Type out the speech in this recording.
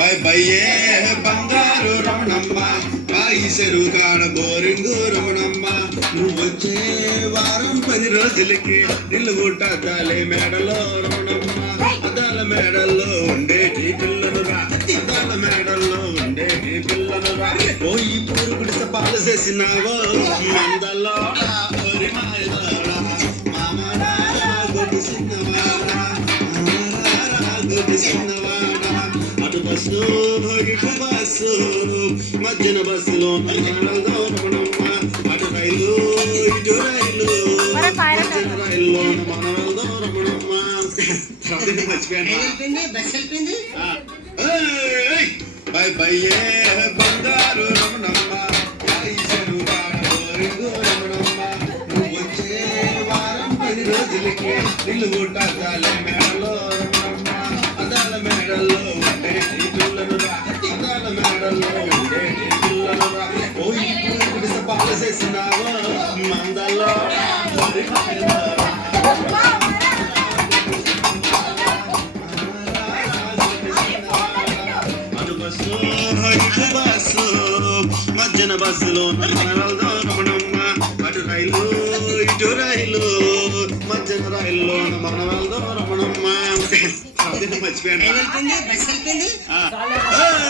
by బయ్యే బంగారు రమణమ్మ బాయి చెరువు కాడ బోరింగు రమణమ్మ నువ్వు వచ్చే వారం 10 రోజులకి ఇల్లు గుట్టద్దాలే మేడలో రమణమ్మ అద్దాల మేడల్లో ఉండేటి పిల్లలు రా అద్దాల మేడల్లో ఉండేటి పిల్లలు రా పోయి పూరు గుడిస పాలు చేసినావో మందల్లో అటు బస్సు ఇటు బస్సు మధ్యన బస్సులో అటు రైలు ఇటు రైలు మధ్యన రైల్లో మనవలదో రమణమ్మ మర్చిపోయాను బై బయ్యే బంగారు రమణమ్మ రమణమ్మ నువ్వు వచ్చే వారం 10 రోజులకి ఇల్లు గుట్టద్దాలే మేడలో రమణమ్మ అద్దాల మేడల్లో ఉండేటి పిల్లలు రా అద్దాల మేడల్లో ఉండేటి పిల్లలు రా పోయి గుడిస పాలు చేసినావో మందల్లో బస్సు మధ్యన బస్సులో మనవలదో రమణమ్మ అటు రైలు ఇటు రైలు మధ్యన రైల్లో మనవలదో రమణమ్మ మర్చిపోయాను